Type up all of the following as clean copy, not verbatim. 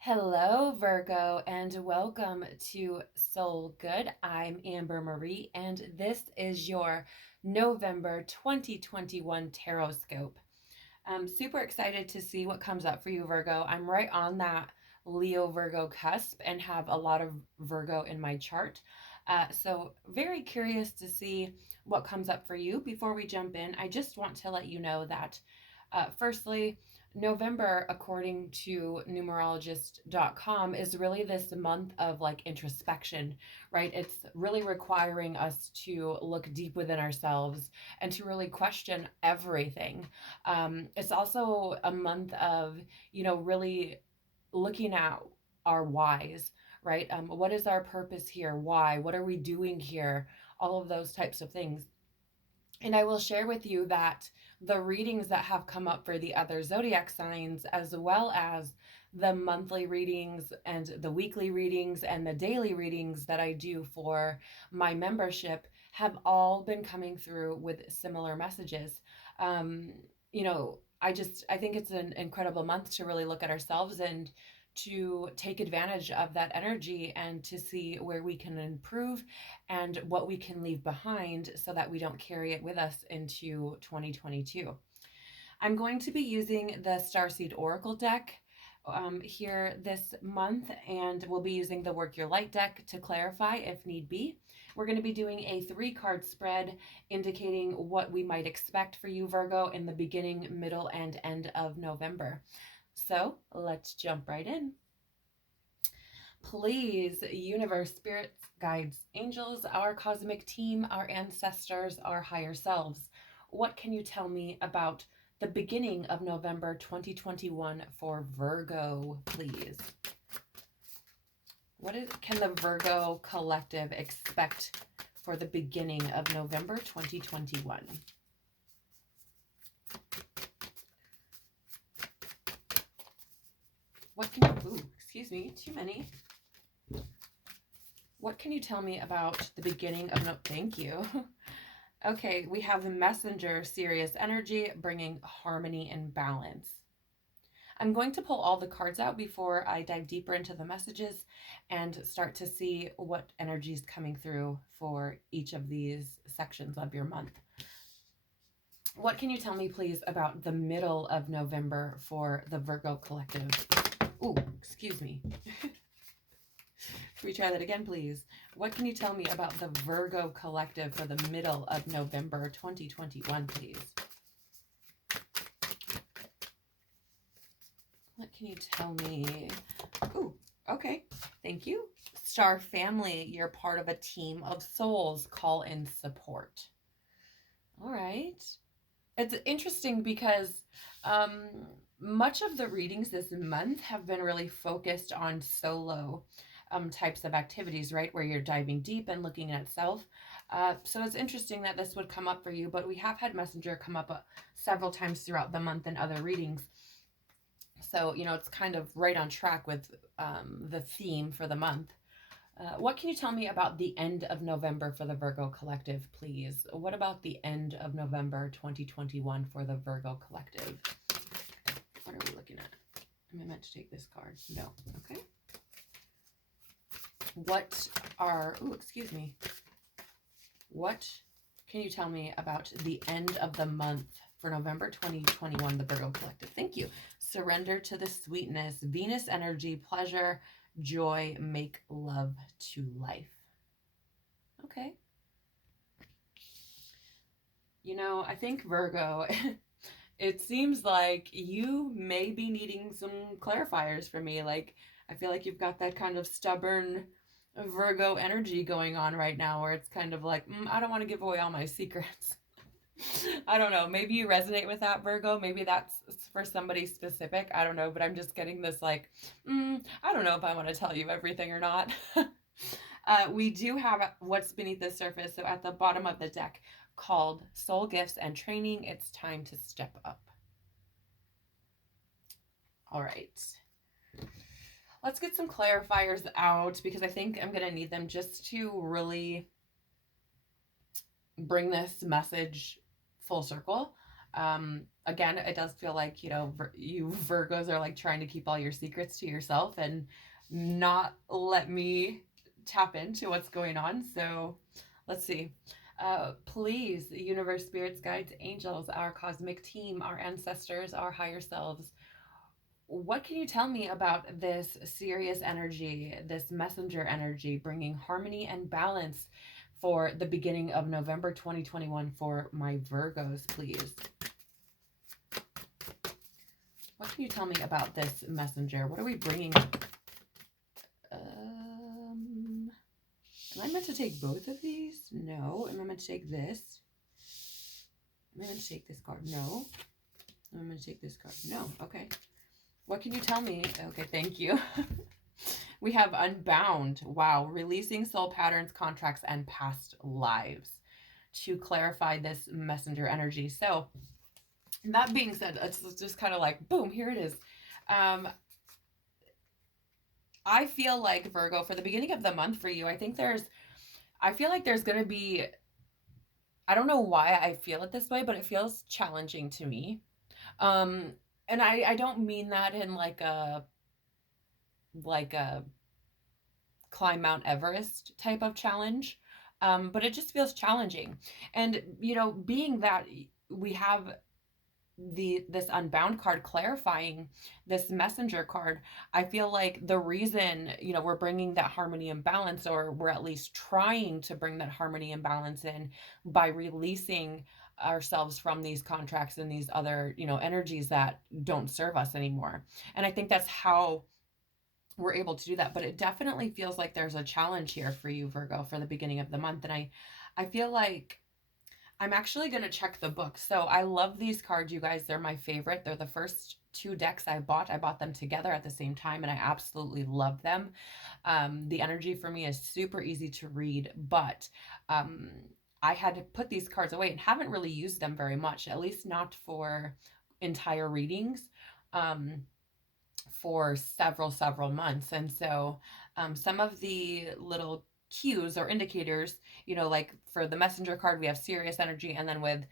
Hello, Virgo, and welcome to Soul Good. I'm Amber Marie, and this is your November 2021 Tarotscope. I'm super excited to see what comes up for you, Virgo. I'm right on that Leo Virgo cusp and have a lot of Virgo in my chart. So, very curious to see what comes up for you. Before we jump in, I just want to let you know that, firstly, November, according to numerologist.com, is really this month of like introspection, right? It's really requiring us to look deep within ourselves and to really question everything. It's also a month of, really looking at our whys, right? What is our purpose here? Why? What are we doing here? All of those types of things. And I will share with you that the readings that have come up for the other zodiac signs, as well as the monthly readings and the weekly readings and the daily readings that I do for my membership, have all been coming through with similar messages. Um, I think it's an incredible month to really look at ourselves and to take advantage of that energy and to see where we can improve and what we can leave behind so that we don't carry it with us into 2022. I'm going to be using the Starseed Oracle deck here this month, and we'll be using the Work Your Light deck to clarify if need be. We're going to be doing a 3-card spread indicating what we might expect for you, Virgo, in the beginning, middle, and end of November. So let's jump right in. Please, universe, spirits, guides, angels, our cosmic team, our ancestors, our higher selves, what can you tell me about the beginning of November 2021 for Virgo, please? Can the Virgo collective expect for the beginning of November 2021? Excuse me, too many. What can you tell me about the beginning of thank you. Okay, we have the messenger, serious energy, bringing harmony and balance. I'm going to pull all the cards out before I dive deeper into the messages and start to see what energy is coming through for each of these sections of your month. What can you tell me, please, about the middle of November for the Virgo collective? Ooh, excuse me. Can we try that again, please? What can you tell me about the Virgo collective for the middle of November 2021, please? What can you tell me? Ooh, okay. Thank you. Star family, you're part of a team of souls. Call in support. All right. It's interesting because much of the readings this month have been really focused on solo types of activities, right? Where you're diving deep and looking at self. So it's interesting that this would come up for you, but we have had Messenger come up several times throughout the month in other readings. So, it's kind of right on track with the theme for the month. What can you tell me about the end of November for the Virgo collective, please? What about the end of November 2021 for the Virgo collective? What are we looking at? Am I meant to take this card? No. Okay. What can you tell me about the end of the month for November 2021, the Virgo collective? Thank you. Surrender to the sweetness, Venus energy, pleasure, joy, make love to life. Okay. I think Virgo, it seems like you may be needing some clarifiers for me. Like, I feel like you've got that kind of stubborn Virgo energy going on right now where it's kind of like, I don't want to give away all my secrets. I don't know. Maybe you resonate with that, Virgo. Maybe that's for somebody specific. I don't know. But I'm just getting this like, I don't know if I want to tell you everything or not. We do have what's beneath the surface. So at the bottom of the deck, called Soul Gifts and Training, it's time to step up. All right. Let's get some clarifiers out because I think I'm going to need them just to really bring this message full circle. again, it does feel like, you Virgos are like trying to keep all your secrets to yourself and not let me tap into what's going on. So let's see. Please, universe, spirits, guides, angels, our cosmic team, our ancestors, our higher selves, what can you tell me about this Sirius energy, this messenger energy, bringing harmony and balance for the beginning of November 2021 for my Virgos, please? What can you tell me about this messenger? What are we bringing? Am I meant to take both of these? No. Am I meant to take this? Am I meant to take this card? No. Am I meant to take this card? No. Okay. What can you tell me? Okay, thank you. We have Unbound. Wow. Releasing soul patterns, contracts, and past lives to clarify this messenger energy. So that being said, it's just kind of like, boom, here it is. I feel like, Virgo, for the beginning of the month for you, I feel like there's going to be, I don't know why I feel it this way, but it feels challenging to me. Um, and I don't mean that in like a climb Mount Everest type of challenge. But it just feels challenging. And, being that we have this Unbound card clarifying this messenger card, I feel like the reason, we're bringing that harmony and balance, or we're at least trying to bring that harmony and balance in by releasing ourselves from these contracts and these other, energies that don't serve us anymore. And I think that's how we're able to do that. But it definitely feels like there's a challenge here for you, Virgo, for the beginning of the month. And I feel like I'm actually going to check the book. So I love these cards, you guys. They're my favorite. They're the first two decks I bought. I bought them together at the same time, and I absolutely love them. The energy for me is super easy to read, but I had to put these cards away and haven't really used them very much, at least not for entire readings. For several months. And so some of the little cues or indicators, like for the messenger card, we have Sirius energy, and then with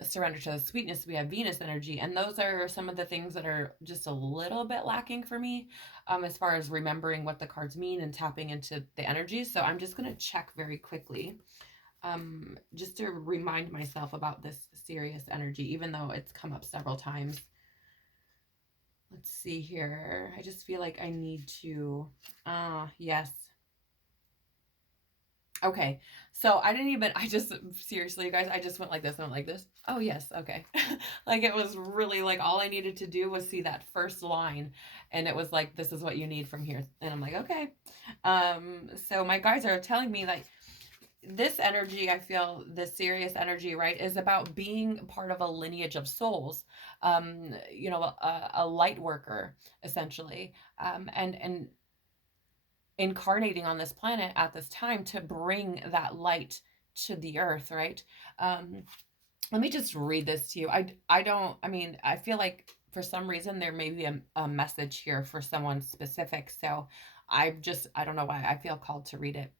surrender to the sweetness, we have Venus energy. And those are some of the things that are just a little bit lacking for me as far as remembering what the cards mean and tapping into the energy. So I'm just going to check very quickly just to remind myself about this Sirius energy, even though it's come up several times. Let's see here. I just feel like I need to, yes. Okay. So seriously, you guys, I just went like this and went like this. Oh, yes. Okay. Like it was really like all I needed to do was see that first line. And it was like, this is what you need from here. And I'm like, okay. So my guys are telling me like, this energy, I feel this Sirius energy, right, is about being part of a lineage of souls, a light worker, essentially, and incarnating on this planet at this time to bring that light to the earth, right? Let me just read this to you. I feel like for some reason there may be a message here for someone specific. So I don't know why I feel called to read it.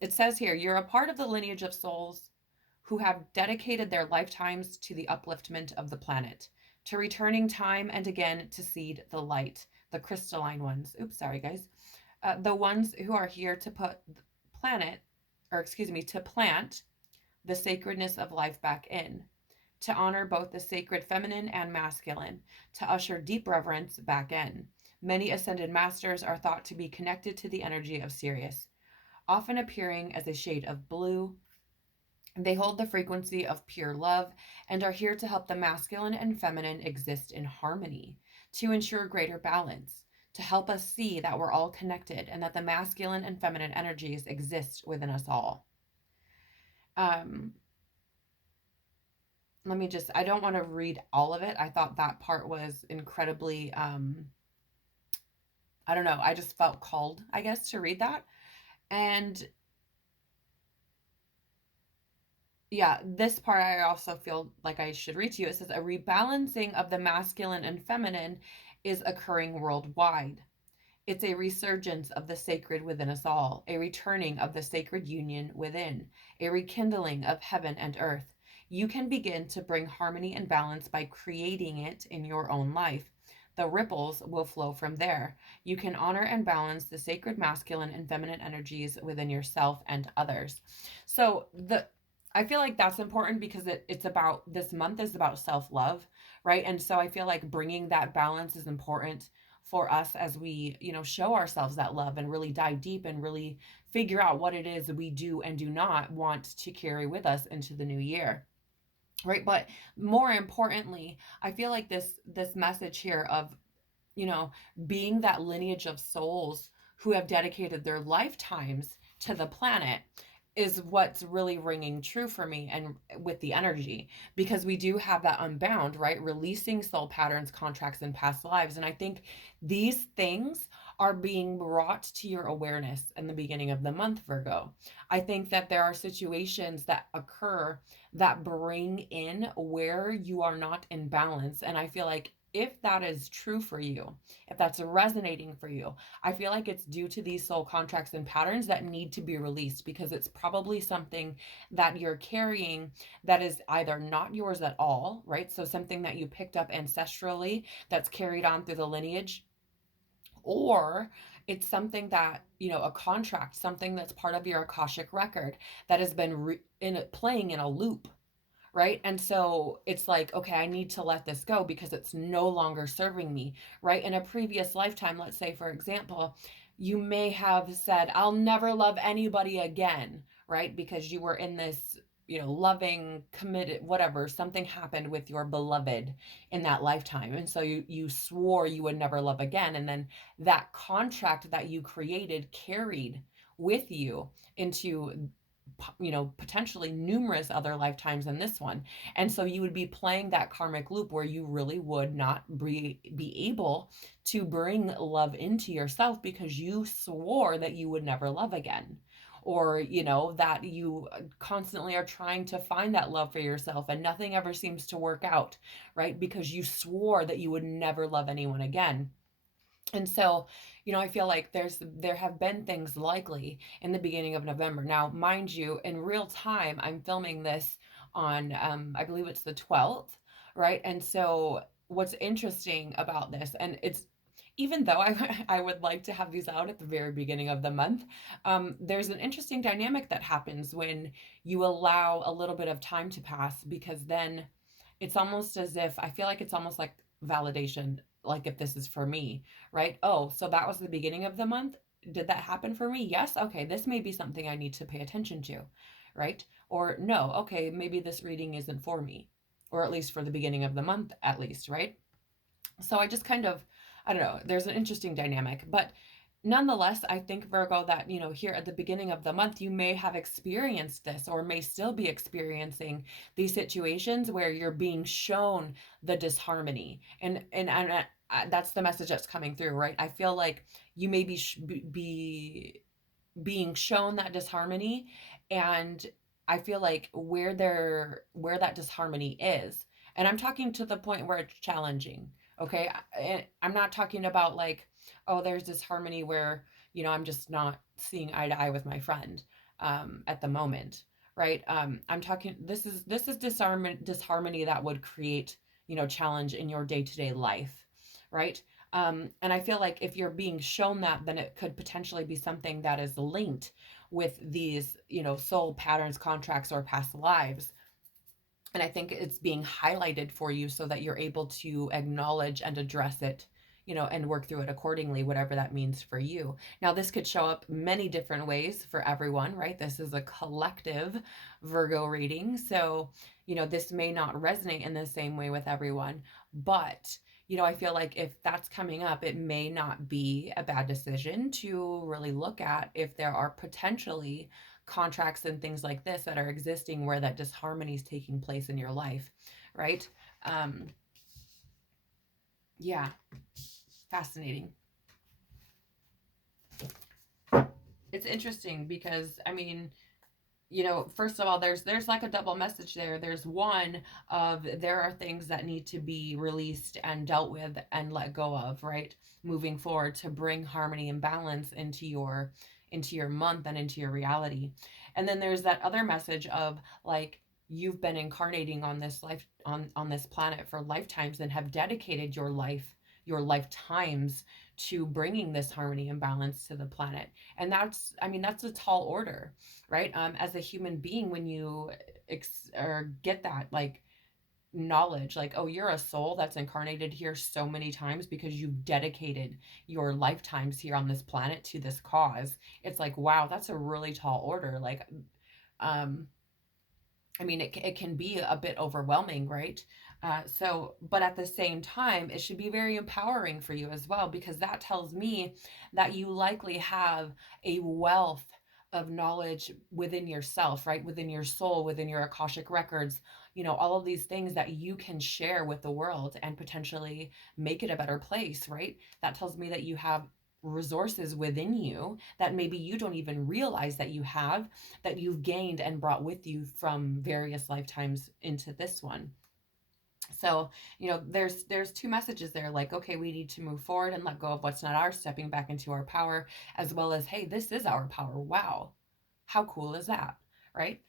It says here, you're a part of the lineage of souls who have dedicated their lifetimes to the upliftment of the planet, to returning time and again to seed the light, the crystalline ones. Oops, sorry, guys. The ones who are here to to plant the sacredness of life back in, to honor both the sacred feminine and masculine, to usher deep reverence back in. Many ascended masters are thought to be connected to the energy of Sirius, often appearing as a shade of blue. They hold the frequency of pure love and are here to help the masculine and feminine exist in harmony, to ensure greater balance, to help us see that we're all connected and that the masculine and feminine energies exist within us all. I don't want to read all of it. I thought that part was incredibly, I don't know, I just felt called, I guess, to read that. And yeah, this part I also feel like I should read to you. It says, a rebalancing of the masculine and feminine is occurring worldwide. It's a resurgence of the sacred within us all, a returning of the sacred union within, a rekindling of heaven and earth, You can begin to bring harmony and balance by creating it in your own life. The ripples will flow from there. You can honor and balance the sacred masculine and feminine energies within yourself and others. So I feel like that's important because it's about, this month is about self-love, right? And so I feel like bringing that balance is important for us as we, show ourselves that love and really dive deep and really figure out what it is we do and do not want to carry with us into the new year, right? But more importantly, I feel like this message here of, you know, being that lineage of souls who have dedicated their lifetimes to the planet is what's really ringing true for me and with the energy, because we do have that unbound, right? Releasing soul patterns, contracts, and past lives. And I think these things are being brought to your awareness in the beginning of the month, Virgo. I think that there are situations that occur that bring in where you are not in balance. And I feel like if that is true for you, if that's resonating for you, I feel like it's due to these soul contracts and patterns that need to be released, because it's probably something that you're carrying that is either not yours at all, right? So something that you picked up ancestrally that's carried on through the lineage, or it's something that, a contract, something that's part of your Akashic record that has been playing in a loop, right? And so it's like, okay, I need to let this go because it's no longer serving me, right? In a previous lifetime, let's say, for example, you may have said, I'll never love anybody again, right? Because you were in this, loving, committed, whatever, something happened with your beloved in that lifetime. And so you swore you would never love again. And then that contract that you created carried with you into, potentially numerous other lifetimes in this one. And so you would be playing that karmic loop where you really would not be able to bring love into yourself because you swore that you would never love again. Or, that you constantly are trying to find that love for yourself and nothing ever seems to work out, right? Because you swore that you would never love anyone again. And so, I feel like there have been things likely in the beginning of November. Now, mind you, in real time, I'm filming this on, I believe it's the 12th, right? And so, what's interesting about this, and it's, even though I would like to have these out at the very beginning of the month, there's an interesting dynamic that happens when you allow a little bit of time to pass, because then it's almost as if, I feel like it's almost like validation, like if this is for me, right? Oh, so that was the beginning of the month. Did that happen for me? Yes. Okay, this may be something I need to pay attention to, right? Or no, okay, maybe this reading isn't for me, or at least for the beginning of the month, at least, right? So I just kind of, I don't know, there's an interesting dynamic. But nonetheless, I think, Virgo, that, here at the beginning of the month, you may have experienced this or may still be experiencing these situations where you're being shown the disharmony. And that's the message that's coming through, right? I feel like you may be being shown that disharmony, and I feel like where that disharmony is, and I'm talking to the point where it's challenging, okay? I'm not talking about like, oh, there's disharmony where, I'm just not seeing eye to eye with my friend at the moment, right? I'm talking, this is disharmony that would create, challenge in your day-to-day life, right? And I feel like if you're being shown that, then it could potentially be something that is linked with these, soul patterns, contracts, or past lives. And I think it's being highlighted for you so that you're able to acknowledge and address it, and work through it accordingly, whatever that means for you. Now, this could show up many different ways for everyone, right? This is a collective Virgo reading. So, this may not resonate in the same way with everyone, but I feel like if that's coming up, it may not be a bad decision to really look at if there are potentially contracts and things like this that are existing where that disharmony is taking place in your life, right? Um, yeah, fascinating. It's interesting because, I mean, first of all, there's like a double message there. There's one of, there are things that need to be released and dealt with and let go of, right? Moving forward to bring harmony and balance into your month and into your reality. And then there's that other message of like, you've been incarnating on this life, on this planet for lifetimes, and have dedicated your life, your lifetimes, to bringing this harmony and balance to the planet. And that's, I mean, that's a tall order, right? As a human being, when you or get that, like, knowledge, like, oh, you're a soul that's incarnated here so many times because you've dedicated your lifetimes here on this planet to this cause. It's like, wow, that's a really tall order. Like, um I mean, it can be a bit overwhelming, right? But at the same time, it should be very empowering for you as well, because that tells me that you likely have a wealth of knowledge within yourself, right? Within your soul, within your Akashic records, all of these things that you can share with the world and potentially make it a better place, right? That tells me that you have resources within you that maybe you don't even realize that you have, that you've gained and brought with you from various lifetimes into this one. So, there's two messages there, like, okay, we need to move forward and let go of what's not ours, stepping back into our power, as well as, hey, this is our power. Wow. How cool is that? Right?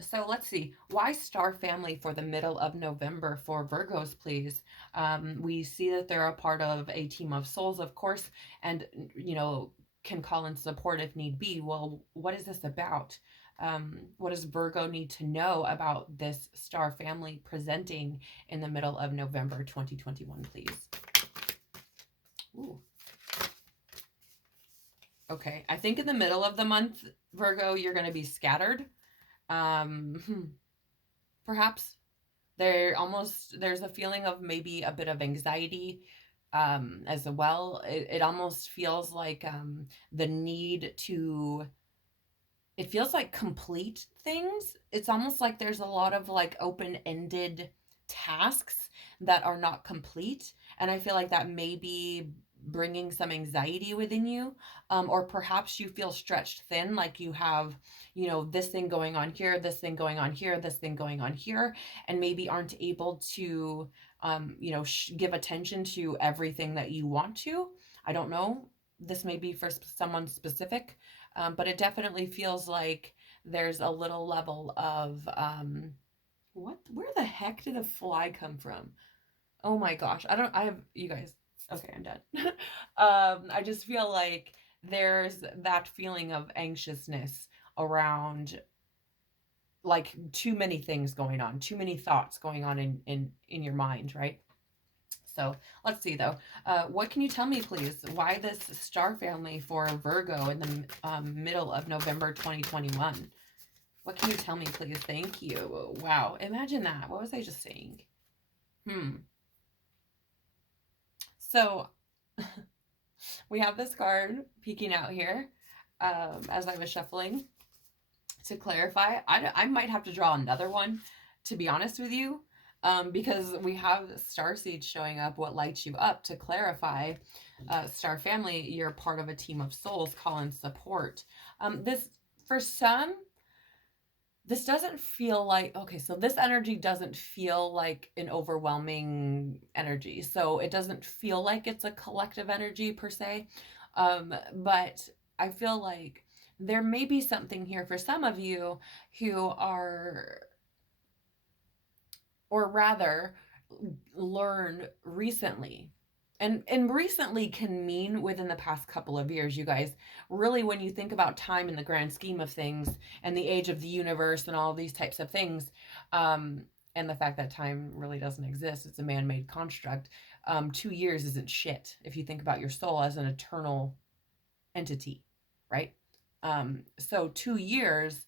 So let's see. Why star family for the middle of November for Virgos, please? We see that they're a part of a team of souls, of course, and, can call in support if need be. Well, what is this about? What does Virgo need to know about this star family presenting in the middle of November 2021, please? Ooh. Okay, I think in the middle of the month, Virgo, you're going to be scattered. Perhaps there's a feeling of maybe a bit of anxiety as well. It almost feels like the need to, it feels like complete things. It's almost like there's a lot of like open-ended tasks that are not complete. And I feel like that may be bringing some anxiety within you. Or perhaps you feel stretched thin, like you have, this thing going on here, this thing going on here, this thing going on here, and maybe aren't able to, give attention to everything that you want to. I don't know. This may be for someone specific. But it definitely feels like there's a little level of, where the heck did a fly come from? Oh my gosh. I have, you guys, okay, I'm done. I just feel like there's that feeling of anxiousness around, like, too many things going on, too many thoughts going on in your mind, right? So let's see though. What can you tell me, please? Why this star family for Virgo in the middle of November 2021? What can you tell me, please? Thank you. Wow. Imagine that. What was I just saying? So we have this card peeking out here as I was shuffling to clarify. I might have to draw another one, to be honest with you. Because we have Starseed showing up, what lights you up, to clarify, star family, you're part of a team of souls, call in support. For some, this doesn't feel like, okay, so this energy doesn't feel like an overwhelming energy. So it doesn't feel like it's a collective energy per se. But I feel like there may be something here for some of you who are, or rather, learned recently. And recently can mean within the past couple of years, you guys. Really, when you think about time in the grand scheme of things and the age of the universe and all these types of things, and the fact that time really doesn't exist, it's a man-made construct. 2 years isn't shit if you think about your soul as an eternal entity, right? So 2 years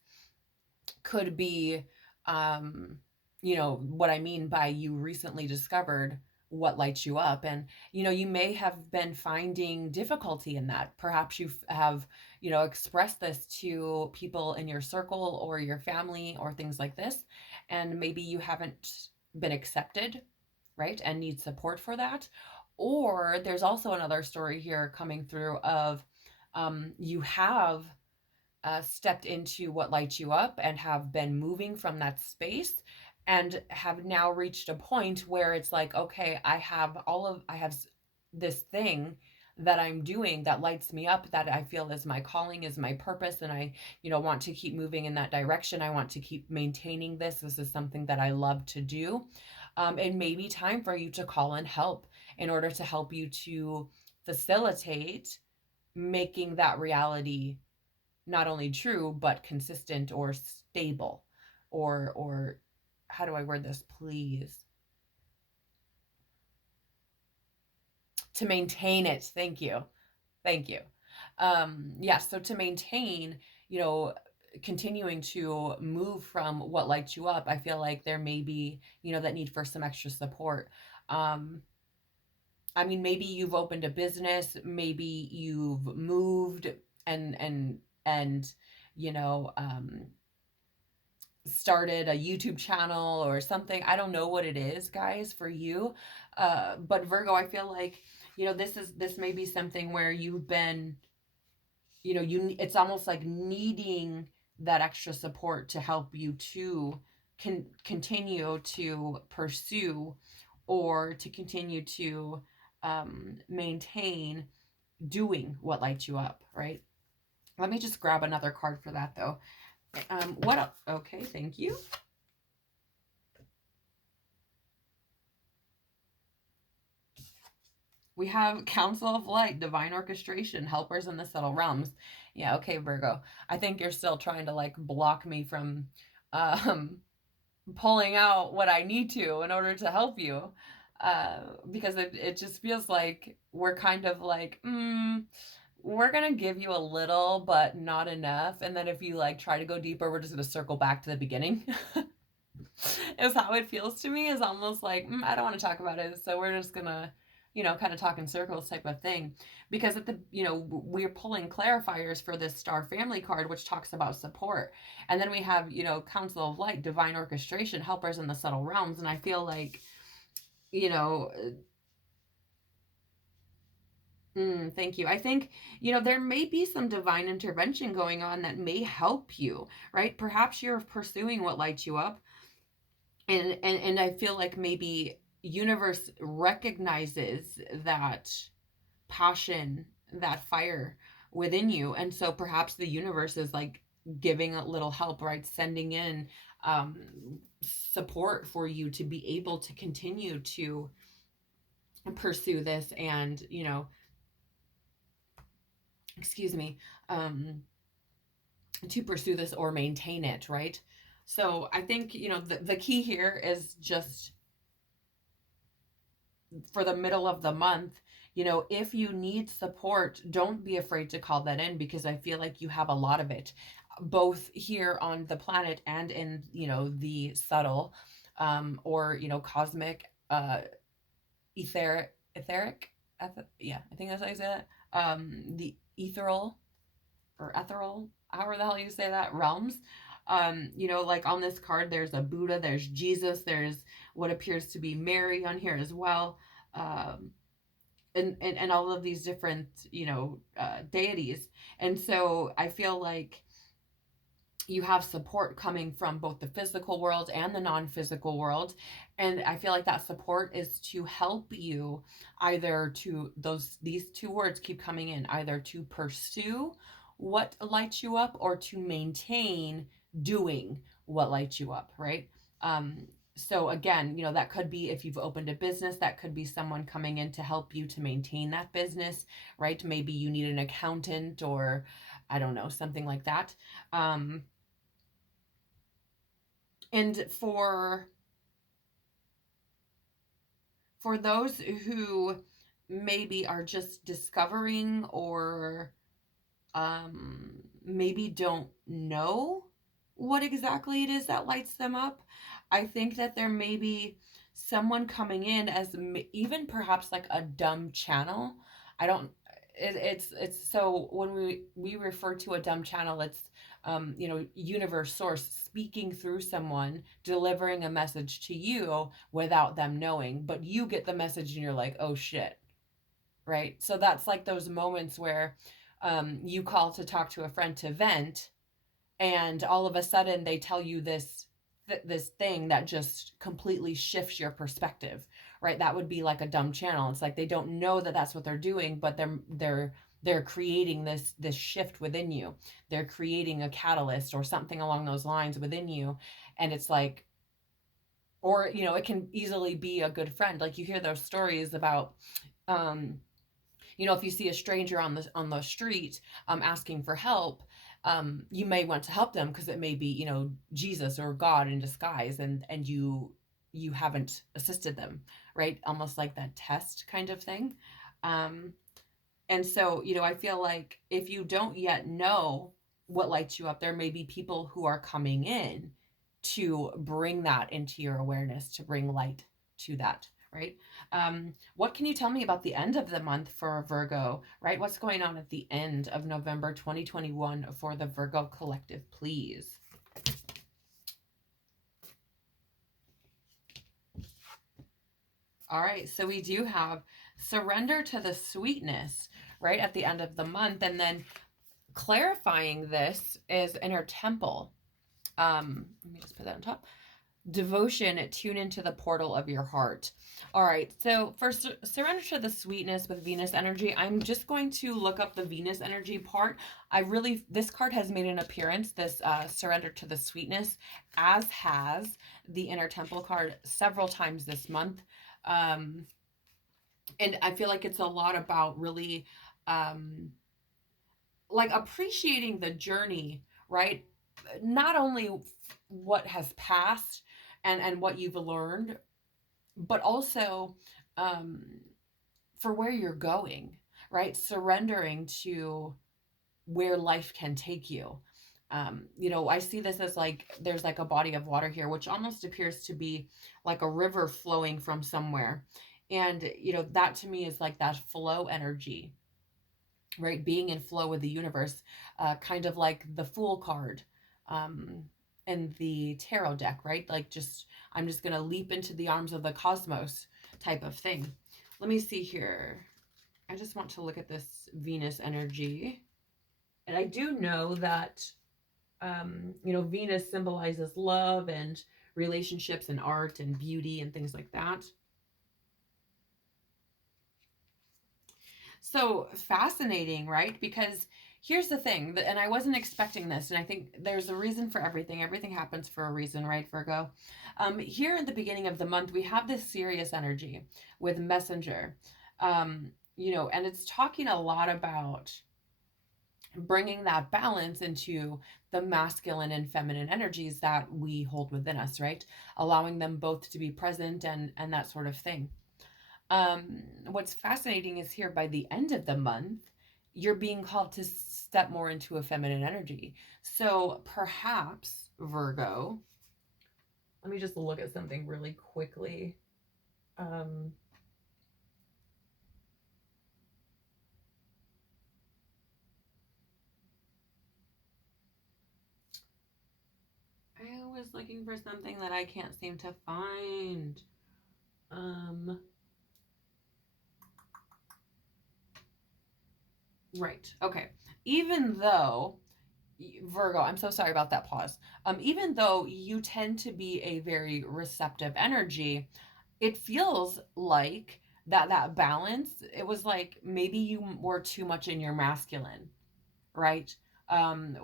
could be, what I mean by you recently discovered what lights you up. And, you may have been finding difficulty in that. Perhaps you have, expressed this to people in your circle or your family or things like this. And maybe you haven't been accepted, right? And need support for that. Or there's also another story here coming through of, you have stepped into what lights you up and have been moving from that space, and have now reached a point where it's like, okay, I have this thing that I'm doing that lights me up, that I feel is my calling, is my purpose, and I, want to keep moving in that direction. I want to keep maintaining this. This is something that I love to do. It may be time for you to call in help in order to help you to facilitate making that reality not only true but consistent or stable, or how do I word this, please? To maintain it. Thank you. Thank you. Yes, so to maintain, continuing to move from what lights you up, I feel like there may be, that need for some extra support. Um, I mean, maybe you've opened a business, maybe you've moved and you know, started a YouTube channel or something. I don't know what it is, guys, for you. But Virgo, I feel like, this may be something where you've been, it's almost like needing that extra support to help you to continue to pursue, or to continue to maintain doing what lights you up, right? Let me just grab another card for that, though. What? Okay, thank you. We have Council of Light, Divine Orchestration, Helpers in the Subtle Realms. Yeah, okay, Virgo. I think you're still trying to like block me from um, pulling out what I need to in order to help you. Because it just feels like we're kind of like, we're going to give you a little, but not enough. And then if you like try to go deeper, we're just going to circle back to the beginning. Is how it feels to me. Is almost like, I don't want to talk about it. So we're just going to, kind of talk in circles type of thing. Because at the, we're pulling clarifiers for this Star Family card, which talks about support. And then we have, Council of Light, Divine Orchestration, Helpers in the Subtle Realms. And I feel like, thank you. I think, there may be some divine intervention going on that may help you, right? Perhaps you're pursuing what lights you up. And I feel like maybe universe recognizes that passion, that fire within you. And so perhaps the universe is like giving a little help, right? Sending in um, support for you to be able to continue to pursue this and, excuse me, to pursue this or maintain it, right? So I think, the key here is just for the middle of the month, if you need support, don't be afraid to call that in, because I feel like you have a lot of it, both here on the planet and in, the subtle, or, cosmic, etheric, yeah, I think that's how you say that. The ethereal or ethereal, however the hell you say that, realms. Like on this card, there's a Buddha, there's Jesus, there's what appears to be Mary on here as well. Um, and all of these different, deities. And so I feel like you have support coming from both the physical world and the non-physical world, and I feel like that support is to help you either to these two words keep coming in, either to pursue what lights you up or to maintain doing what lights you up, right? So again, that could be if you've opened a business, that could be someone coming in to help you to maintain that business, right? Maybe you need an accountant, or I don't know, something like that. And for those who maybe are just discovering, or maybe don't know what exactly it is that lights them up, I think that there may be someone coming in as even perhaps like a dumb channel. I don't. It's so when we refer to a dumb channel, it's universe source speaking through someone, delivering a message to you without them knowing, but you get the message and you're like, oh shit, right? So that's like those moments where you call to talk to a friend to vent, and all of a sudden they tell you this this thing that just completely shifts your perspective, right? That would be like a dumb channel. It's like they don't know that that's what they're doing, but they're creating this shift within you. They're creating a catalyst or something along those lines within you. And it's like, or it can easily be a good friend. Like you hear those stories about if you see a stranger on the street asking for help, you may want to help them because it may be Jesus or God in disguise, and you haven't assisted them, right? Almost like that test kind of thing. And so I feel like if you don't yet know what lights you up, there may be people who are coming in to bring that into your awareness, to bring light to that, right? What can you tell me about the end of the month for Virgo, right? What's going on at the end of November 2021 for the Virgo collective, please? All right, so we do have surrender to the sweetness, right, at the end of the month. And then clarifying this is inner temple. Let me just put that on top. Devotion, tune into the portal of your heart. All right, so for surrender to the sweetness with Venus energy, I'm just going to look up the Venus energy part. This card has made an appearance, this surrender to the sweetness, as has the inner temple card several times this month. And I feel like it's a lot about really like appreciating the journey, right? Not only what has passed and what you've learned, but also for where you're going, right? Surrendering to where life can take you. I see this as like there's like a body of water here, which almost appears to be like a river flowing from somewhere. And, that to me is like that flow energy, right? Being in flow with the universe, kind of like the Fool card in the tarot deck, right? Like I'm just going to leap into the arms of the cosmos type of thing. Let me see here. I just want to look at this Venus energy. And I do know that, Venus symbolizes love and relationships and art and beauty and things like that. So fascinating, right? Because here's the thing, and I wasn't expecting this, and I think there's a reason for everything. Everything happens for a reason, right, Virgo? Here at the beginning of the month, we have this serious energy with Messenger, and it's talking a lot about bringing that balance into the masculine and feminine energies that we hold within us, right? Allowing them both to be present and that sort of thing. What's fascinating is here by the end of the month, you're being called to step more into a feminine energy. So perhaps, Virgo, let me just look at something really quickly. I was looking for something that I can't seem to find. Right. Okay. Even though Virgo, I'm so sorry about that pause. Even though you tend to be a very receptive energy, it feels like that balance, it was like maybe you were too much in your masculine, right? And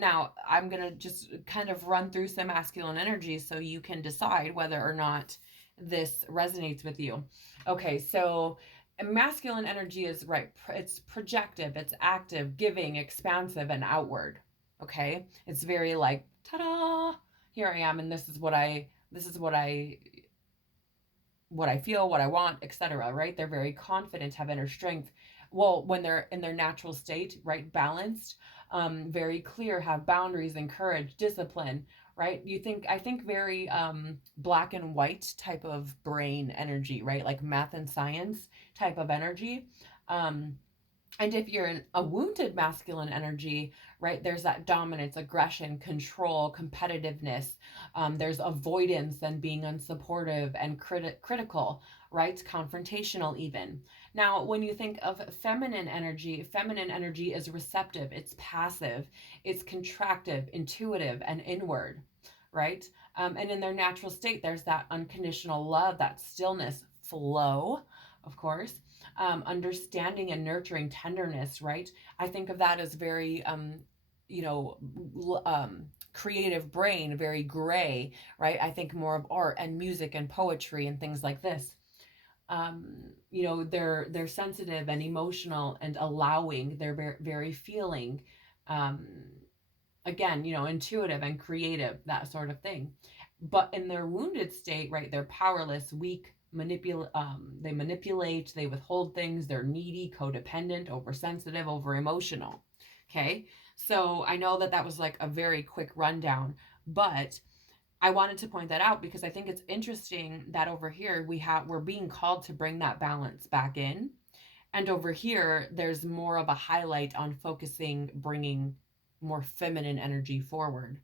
now I'm going to just kind of run through some masculine energy so you can decide whether or not this resonates with you. Okay, so masculine energy is right. It's projective, it's active, giving, expansive, and outward. Okay, it's very like ta-da! Here I am, and this is what I feel, what I want, etc. Right? They're very confident, have inner strength. Well, when they're in their natural state, right, balanced, very clear, have boundaries and courage, discipline, right? I think very black and white type of brain energy, right? Like math and science type of energy. And if you're in a wounded masculine energy, right, there's that dominance, aggression, control, competitiveness. There's avoidance and being unsupportive and critical, right, confrontational even. Now, when you think of feminine energy is receptive, it's passive, it's contractive, intuitive, and inward, right? And in their natural state, there's that unconditional love, that stillness, flow, of course, understanding and nurturing tenderness, right? I think of that as very, you know, creative brain, very gray, right? I think more of art and music and poetry and things like this. You know, they're sensitive and emotional and allowing. They're very, very feeling. Um, Again, you know, intuitive and creative, that sort of thing. But in their wounded state, right, they're powerless, weak, they manipulate, they withhold things, they're needy, codependent, oversensitive, over emotional. Okay, so I know that that was like a very quick rundown, but I wanted to point that out because I think it's interesting that over here we're being called to bring that balance back in, and over here there's more of a highlight on focusing, bringing more feminine energy forward.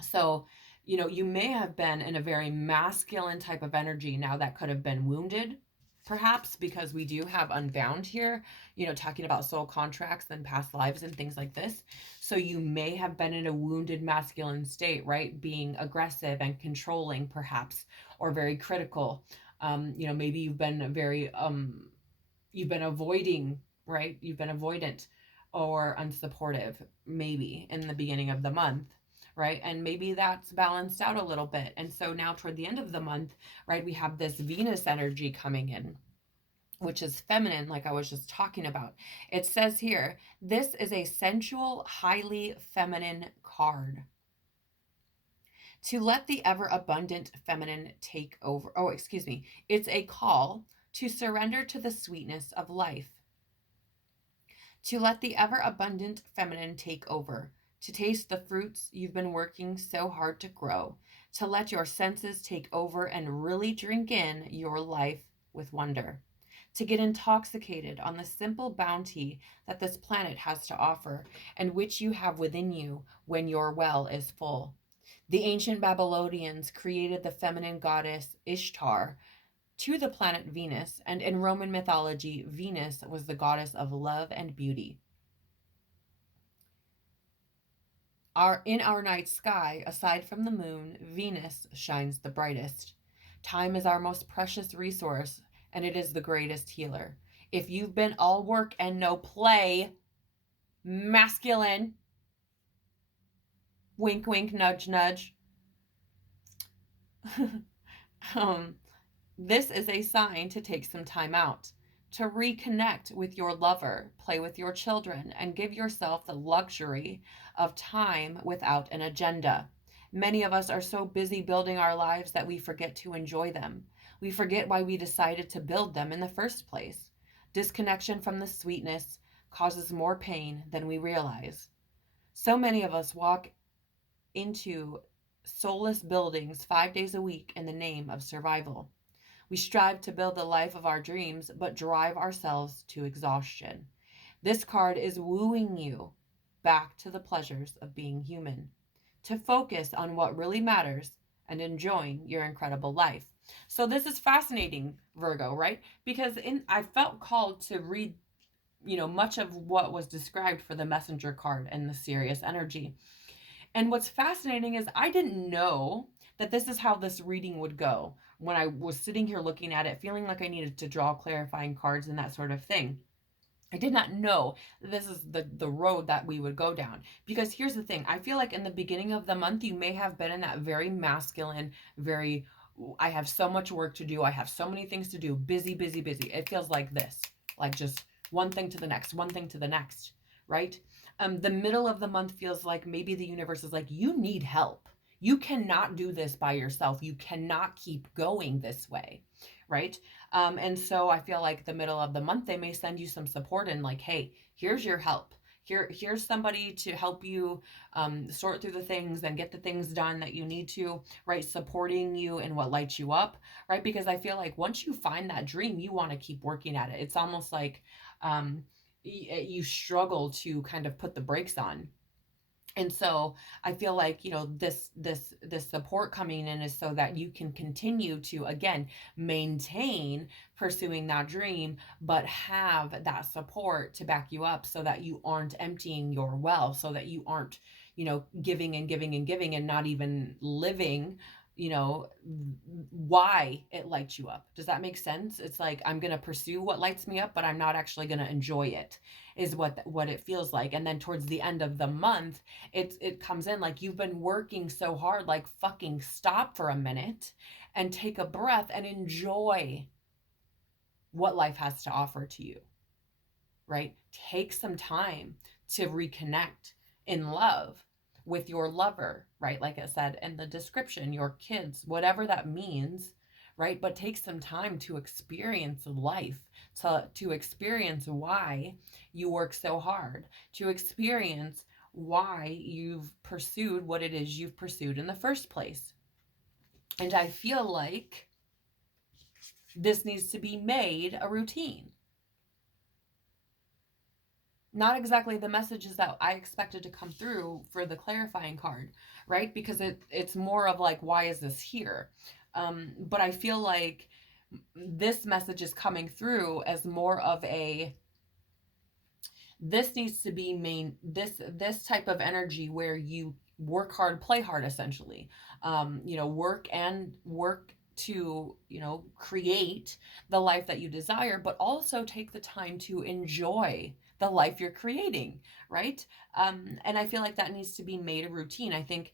So, you know, you may have been in a very masculine type of energy. Now, that could have been wounded, perhaps, because we do have unbound here, you know, talking about soul contracts and past lives and things like this. So, you may have been in a wounded masculine state, right? Being aggressive and controlling, perhaps, or very critical. You know, maybe you've been avoiding, right? You've been avoidant or unsupportive, maybe in the beginning of the month, right? And maybe that's balanced out a little bit. And so now toward the end of the month, right, we have this Venus energy coming in, which is feminine, like I was just talking about. It says here, this is a sensual, highly feminine card. To let the ever abundant feminine take over. Oh, excuse me. It's a call to surrender to the sweetness of life, to let the ever abundant feminine take over, to taste the fruits you've been working so hard to grow, to let your senses take over and really drink in your life with wonder, to get intoxicated on the simple bounty that this planet has to offer and which you have within you when your well is full. The ancient Babylonians created the feminine goddess Ishtar to the planet Venus, and in Roman mythology, Venus was the goddess of love and beauty. In our night sky, aside from the moon, Venus shines the brightest. Time is our most precious resource, and it is the greatest healer. If you've been all work and no play, masculine, wink, wink, nudge, nudge, um, this is a sign to take some time out, to reconnect with your lover, play with your children, and give yourself the luxury of time without an agenda. Many of us are so busy building our lives that we forget to enjoy them. We forget why we decided to build them in the first place. Disconnection from the sweetness causes more pain than we realize. So many of us walk into soulless buildings 5 days a week in the name of survival. We strive to build the life of our dreams, but drive ourselves to exhaustion. This card is wooing you back to the pleasures of being human, to focus on what really matters and enjoying your incredible life. So this is fascinating, Virgo, right? Because I felt called to read, you know, much of what was described for the messenger card and the Sirius energy. And what's fascinating is I didn't know that this is how this reading would go when I was sitting here looking at it, feeling like I needed to draw clarifying cards and that sort of thing. I did not know this is the road that we would go down. Because here's the thing, I feel like in the beginning of the month, you may have been in that very masculine, very, I have so much work to do. I have so many things to do. Busy, busy, busy. It feels like this, like just one thing to the next, one thing to the next, right? The middle of the month feels like maybe the universe is like, you need help. You cannot do this by yourself. You cannot keep going this way, right? And so I feel like the middle of the month, they may send you some support and like, hey, here's your help. Here's somebody to help you sort through the things and get the things done that you need to, right? Supporting you in what lights you up, right? Because I feel like once you find that dream, you want to keep working at it. It's almost like you struggle to kind of put the brakes on. And so I feel like, you know, this support coming in is so that you can continue to, again, maintain pursuing that dream, but have that support to back you up so that you aren't emptying your well, so that you aren't, giving and giving and giving and not even living, why it lights you up. Does that make sense? It's like, I'm going to pursue what lights me up, but I'm not actually going to enjoy it, is what it feels like. And then towards the end of the month, it comes in like, you've been working so hard, like fucking stop for a minute and take a breath and enjoy what life has to offer to you, right? Take some time to reconnect in love with your lover, right? Like I said in the description, your kids, whatever that means, right? But take some time to experience life, to experience why you work so hard, to experience why you've pursued what it is you've pursued in the first place. And I feel like this needs to be made a routine. Not exactly the messages that I expected to come through for the clarifying card, right? Because it's more of like, why is this here? But I feel like this message is coming through as more of a, this needs to be this type of energy where you work hard, play hard, essentially. Work to, create the life that you desire, but also take the time to enjoy the life you're creating, right? And I feel like that needs to be made a routine. I think,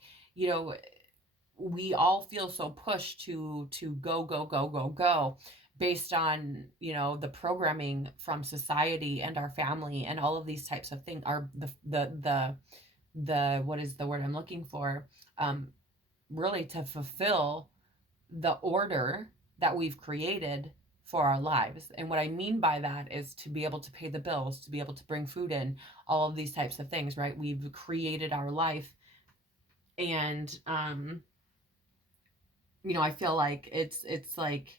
we all feel so pushed to go, go, go, go, go, based on, the programming from society and our family and all of these types of things. Are the what is the word I'm looking for? Really to fulfill the order that we've created for our lives. And what I mean by that is to be able to pay the bills, to be able to bring food in, all of these types of things, right? We've created our life. And I feel like it's like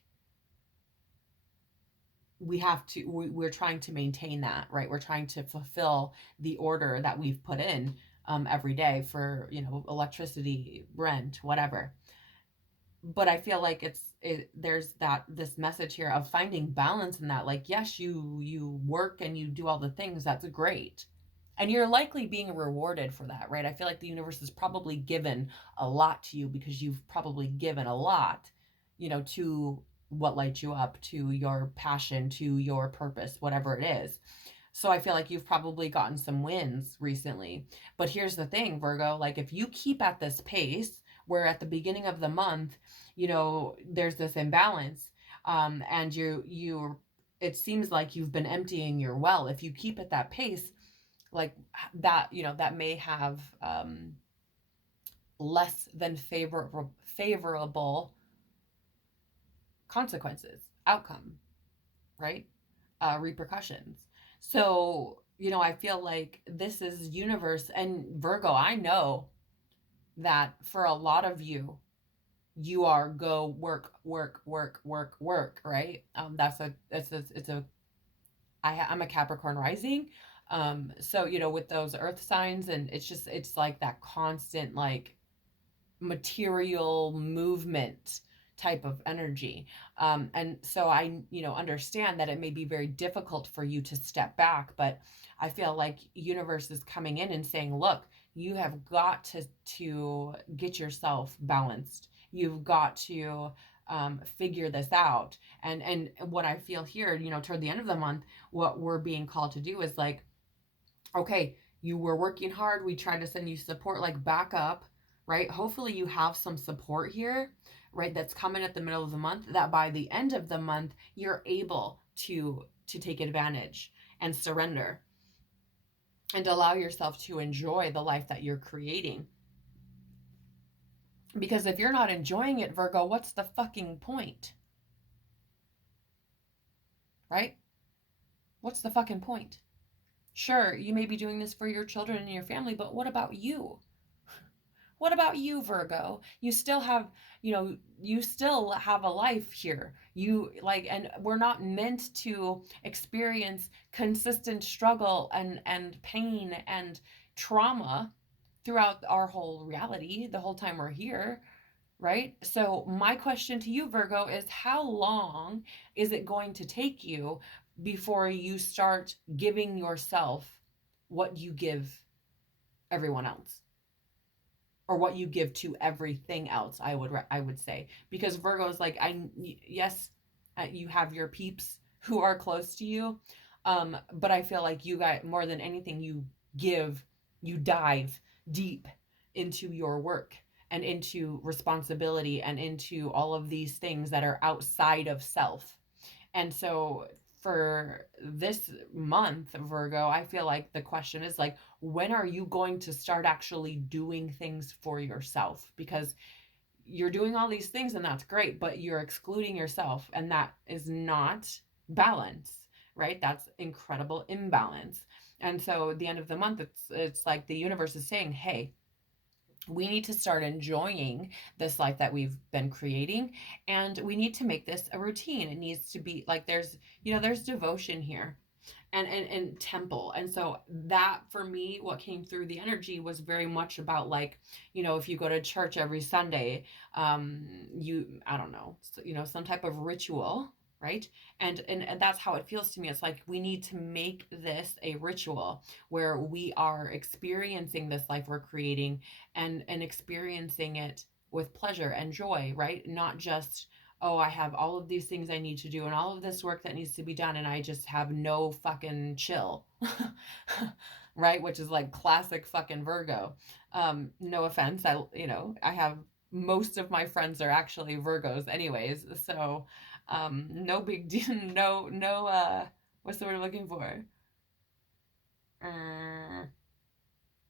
we're trying to maintain that, right? We're trying to fulfill the order that we've put in every day for, electricity, rent, whatever. But I feel like there's this message here of finding balance in that. Like, yes, you work and you do all the things, that's great, and you're likely being rewarded for that, right? I feel like the universe has probably given a lot to you because you've probably given a lot, to what lights you up, to your passion, to your purpose, whatever it is. So I feel like you've probably gotten some wins recently. But here's the thing, Virgo, like, if you keep at this pace where at the beginning of the month, there's this imbalance, and you it seems like you've been emptying your well. If you keep at that pace, like that, that may have less than favorable consequences, outcome, right? Repercussions. So, I feel like this is universe. And Virgo, I know that for a lot of you, you are go work, work, work, work, work, right? I'm a Capricorn rising. So, with those earth signs, and it's like that constant, like, material movement type of energy. And so I, understand that it may be very difficult for you to step back, but I feel like universe is coming in and saying, look, you have got to get yourself balanced. You've got to figure this out. And what I feel here, toward the end of the month, what we're being called to do is like, okay, you were working hard. We tried to send you support, like, back up, right? Hopefully you have some support here, right? That's coming at the middle of the month, that by the end of the month, you're able to take advantage and surrender and allow yourself to enjoy the life that you're creating. Because if you're not enjoying it, Virgo, what's the fucking point? Right? What's the fucking point? Sure, you may be doing this for your children and your family, but what about you? What about you, Virgo? You still have a life here. And we're not meant to experience consistent struggle and pain and trauma throughout our whole reality, the whole time we're here, right? So my question to you, Virgo, is how long is it going to take you before you start giving yourself what you give everyone else? or what you give to everything else, I would say. Because Virgo is like, yes, you have your peeps who are close to you, but I feel like you got more than anything, you dive deep into your work and into responsibility and into all of these things that are outside of self. And so for this month, Virgo, I feel like the question is like, when are you going to start actually doing things for yourself? Because you're doing all these things and that's great, but you're excluding yourself, and that is not balance, right? That's incredible imbalance. And so at the end of the month, it's like the universe is saying, hey, we need to start enjoying this life that we've been creating, and we need to make this a routine. It needs to be like, there's devotion here, and temple. And so that, for me, what came through the energy was very much about, like, if you go to church every Sunday, I don't know, some type of ritual, right? And that's how it feels to me. It's like we need to make this a ritual where we are experiencing this life we're creating, and experiencing it with pleasure and joy, right? Not just, oh, I have all of these things I need to do and all of this work that needs to be done, and I just have no fucking chill. Right? Which is like classic fucking Virgo. No offense. I have, most of my friends are actually Virgos anyways. So, no big deal. No, what's the word I'm looking for? I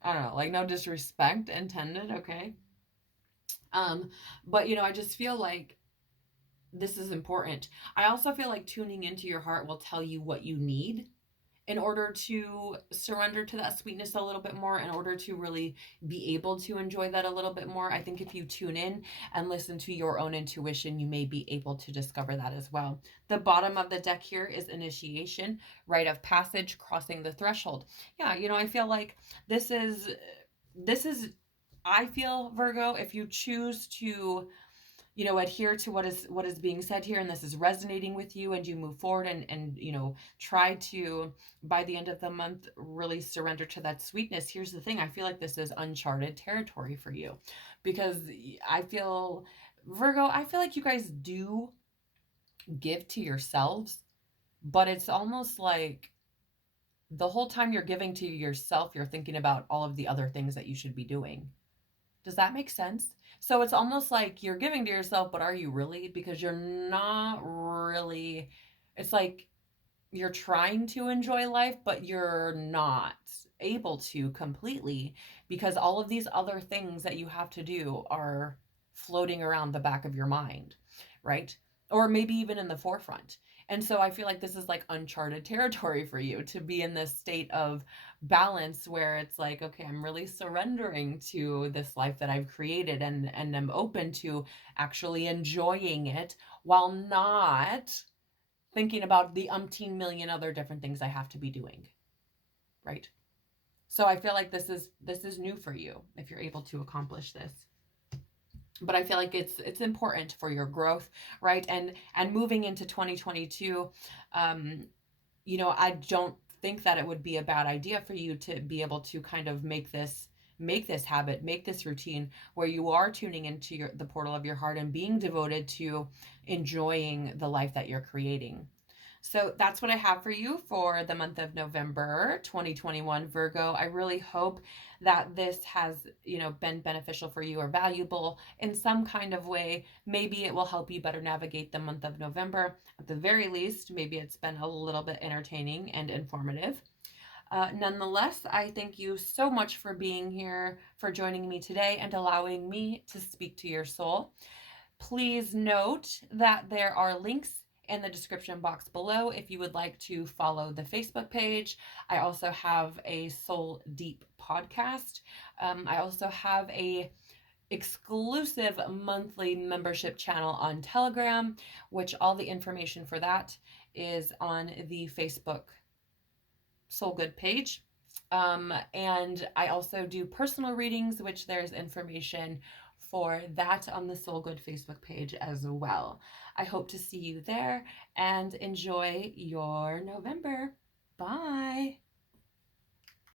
don't know, like, no disrespect intended, okay? Um, but I just feel like this is important. I also feel like tuning into your heart will tell you what you need in order to surrender to that sweetness a little bit more, in order to really be able to enjoy that a little bit more. I think if you tune in and listen to your own intuition, you may be able to discover that as well. The bottom of the deck here is initiation, rite of passage, crossing the threshold. Yeah, I feel like this is I feel, Virgo, if you choose to adhere to what is being said here, and this is resonating with you, and you move forward, and try to, by the end of the month, really surrender to that sweetness. Here's the thing, I feel like this is uncharted territory for you, because I feel, Virgo, I feel like you guys do give to yourselves, but it's almost like the whole time you're giving to yourself, you're thinking about all of the other things that you should be doing. Does that make sense? So it's almost like you're giving to yourself, but are you really? Because you're not really. It's like you're trying to enjoy life, but you're not able to completely, because all of these other things that you have to do are floating around the back of your mind, right? Or maybe even in the forefront. And so I feel like this is like uncharted territory for you, to be in this state of balance where it's like, okay, I'm really surrendering to this life that I've created, and I'm open to actually enjoying it, while not thinking about the umpteen million other different things I have to be doing, right? So I feel like this is new for you if you're able to accomplish this. But I feel like it's important for your growth, right? And moving into 2022, I don't think that it would be a bad idea for you to be able to kind of make this habit, make this routine, where you are tuning into the portal of your heart and being devoted to enjoying the life that you're creating. So that's what I have for you for the month of November 2021, Virgo. I really hope that this has, been beneficial for you or valuable in some kind of way. Maybe it will help you better navigate the month of November. At the very least, maybe it's been a little bit entertaining and informative. Nonetheless, I thank you so much for being here, for joining me today, and allowing me to speak to your soul. Please note that there are links in the description box below if you would like to follow the Facebook page. I also have a Soul Deep podcast. I also have a exclusive monthly membership channel on Telegram, which all the information for that is on the Facebook Soul Good page. And I also do personal readings, which there's information for that on the Soul Good Facebook page as well. I hope to see you there, and enjoy your November. Bye.